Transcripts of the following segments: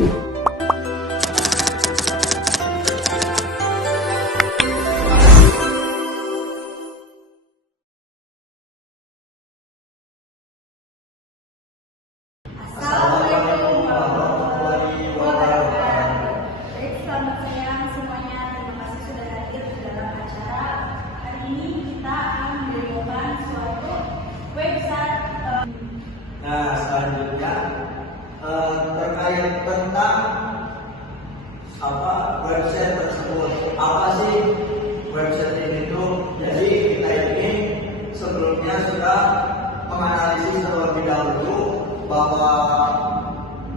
Assalamualaikum warahmatullahi wabarakatuh. Baik, selamat siang semuanya. Terima kasih sudah hadir di dalam acara. Hari ini kita akan mendemokan suatu website. Nah, selanjutnya terkait tentang website tersebut. Apa sih website ini tuh? Jadi kita ini sebelumnya sudah menganalisis terlebih dahulu bahwa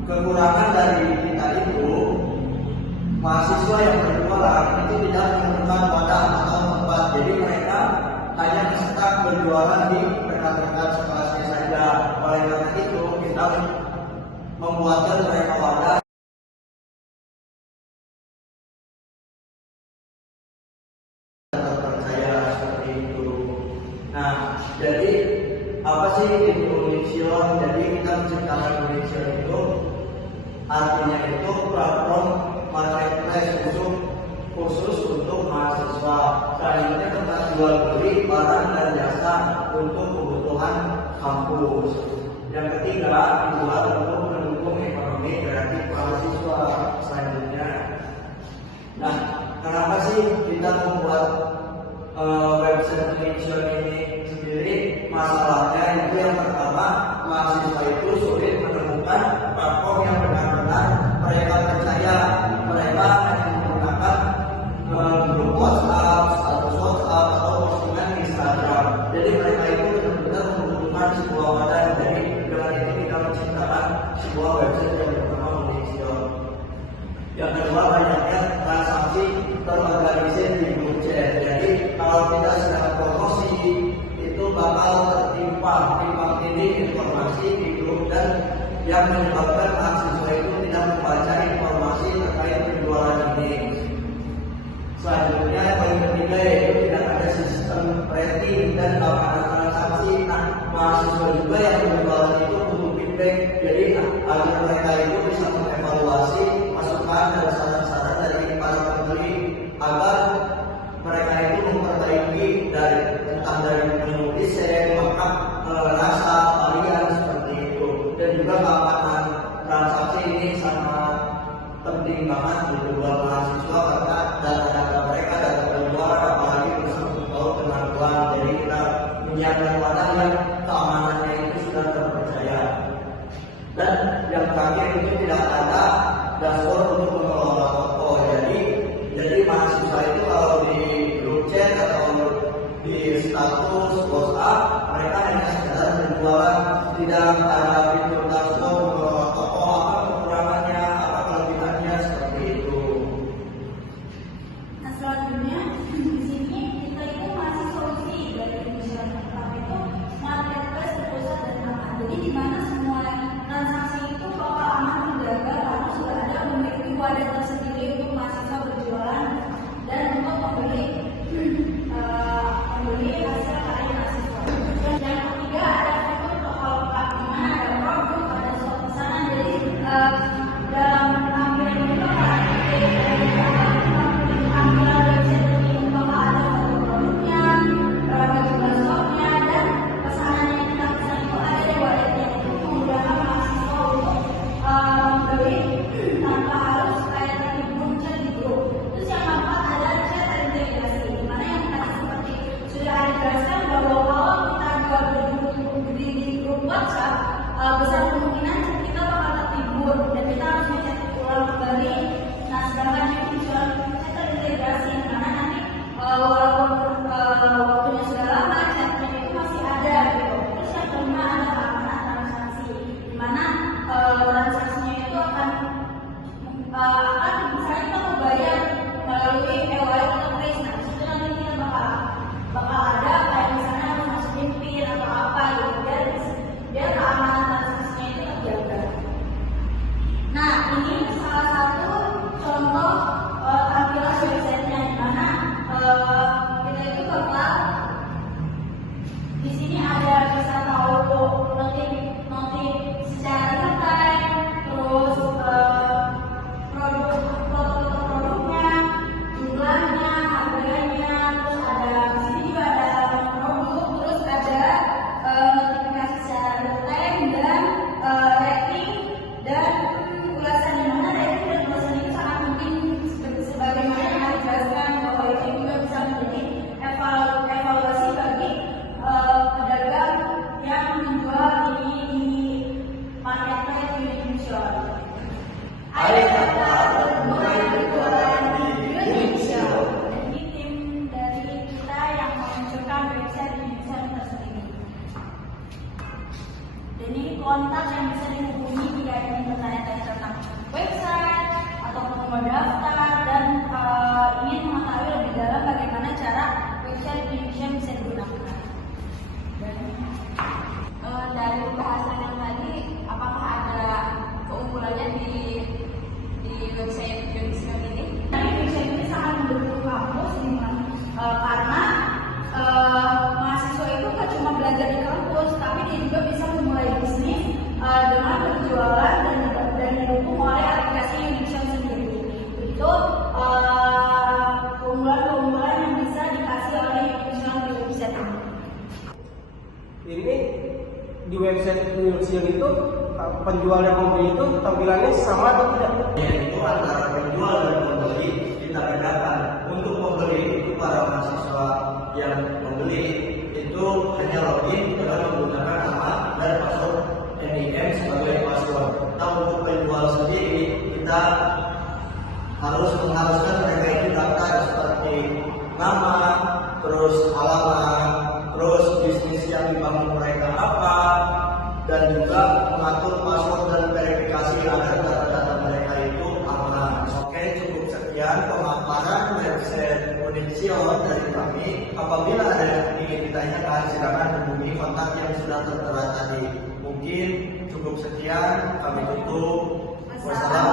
kekurangan dari kita itu mahasiswa yang berjualan itu tidak menemukan wadah atau tempat. Jadi mereka hanya sekedar berjualan di rekan-rekan sekelasnya saja. Oleh karena itu kita membuatkan mereka wadah terpercaya seperti itu. Nah, jadi apa sih itu Unision? Jadi kita menciptakan Unision itu artinya itu platform marketplace khusus untuk mahasiswa. Selanjutnya tempat jual beli barang dan jasa untuk kebutuhan kampus. Yang ketiga, dibuat untuk mendukung ekonomi kreatif mahasiswa. Selanjutnya, nah, kenapa sih kita membuat website Unision ini sendiri? Masalahnya itu yang pertama, mahasiswa itu sulit menemukan platform yang benar-benar mereka percaya. Mereka hanya menggunakan grup WhatsApp, status WhatsApp, atau postingan di Instagram. Jadi mereka itu benar-benar membutuhkan sebuah wadah. Jadi dengan itu kita menciptakan sebuah website yang bernama Unision. Yang kedua, banyaknya transaksi terorganisir di grup chat. Jadi kalau kita sedang promosi itu bakal timpang tindih informasi di grup dan yang menyebabkan mahasiswa itu tidak membaca informasi terkait penjualan ini. Selanjutnya yang paling ketiga yaitu tidak ada sistem rating dan keamanan transaksi. Nah, mahasiswa juga yang berjualan itu butuh feedback. Jadi agar mereka itu bisa mengevaluasi masukan dan saran-saran dari para pembeli agar mereka itu memperbaiki entah dari menu desain, rasa, varian seperti itu. Dan juga keamanan transaksi ini sangat penting banget untuk mahasiswa karena data-data mereka, data penjualan apalagi bersangkut paut dengan uang. Jadi kita menyiapkan wadah yang keamanannya itu sudah terpercaya. Dan yang terakhir itu tidak ada dashboard untuk mengelola toko. Jadi mahasiswa itu kalau di grup chat atau di status WhatsApp mereka hanya sekedar berjualan, tidak ada fitur dashboard mengelola toko. Apa kekurangannya, apa kelebihannya, seperti itu. Nah, selanjutnya di sini kita itu masih solusi dari Unision. Pertama itu marketplace terpusat dan aman. Jadi di mana semua transaksi itu bakal aman terjaga karena sudah ada memiliki wadah tersendiri untuk mahasiswa berjualan dan untuk membeli hasil karya mahasiswa. Yang ketiga ada fitur kalau di mana ada Unisil itu penjual dan pembeli itu tampilannya sama atau tidak? Itu antara penjual dan pembeli kita bedakan. Untuk pembeli itu para mahasiswa yang membeli itu hanya login dengan menggunakan nama dan password NIM sebagai password. Nah, untuk penjual sendiri kita mengharuskan mereka itu daftar seperti nama, terus alamat, terus bisnis yang dibangun mereka apa, dan juga mengatur password dan verifikasi agar data-data mereka itu aman. Oke, cukup sekian pemaparan website Unisil dari kami. Apabila ada yang ingin ditanyakan, silakan hubungi kontak yang sudah tertera tadi. Mungkin cukup sekian, kami tutup. Wassalamualaikum.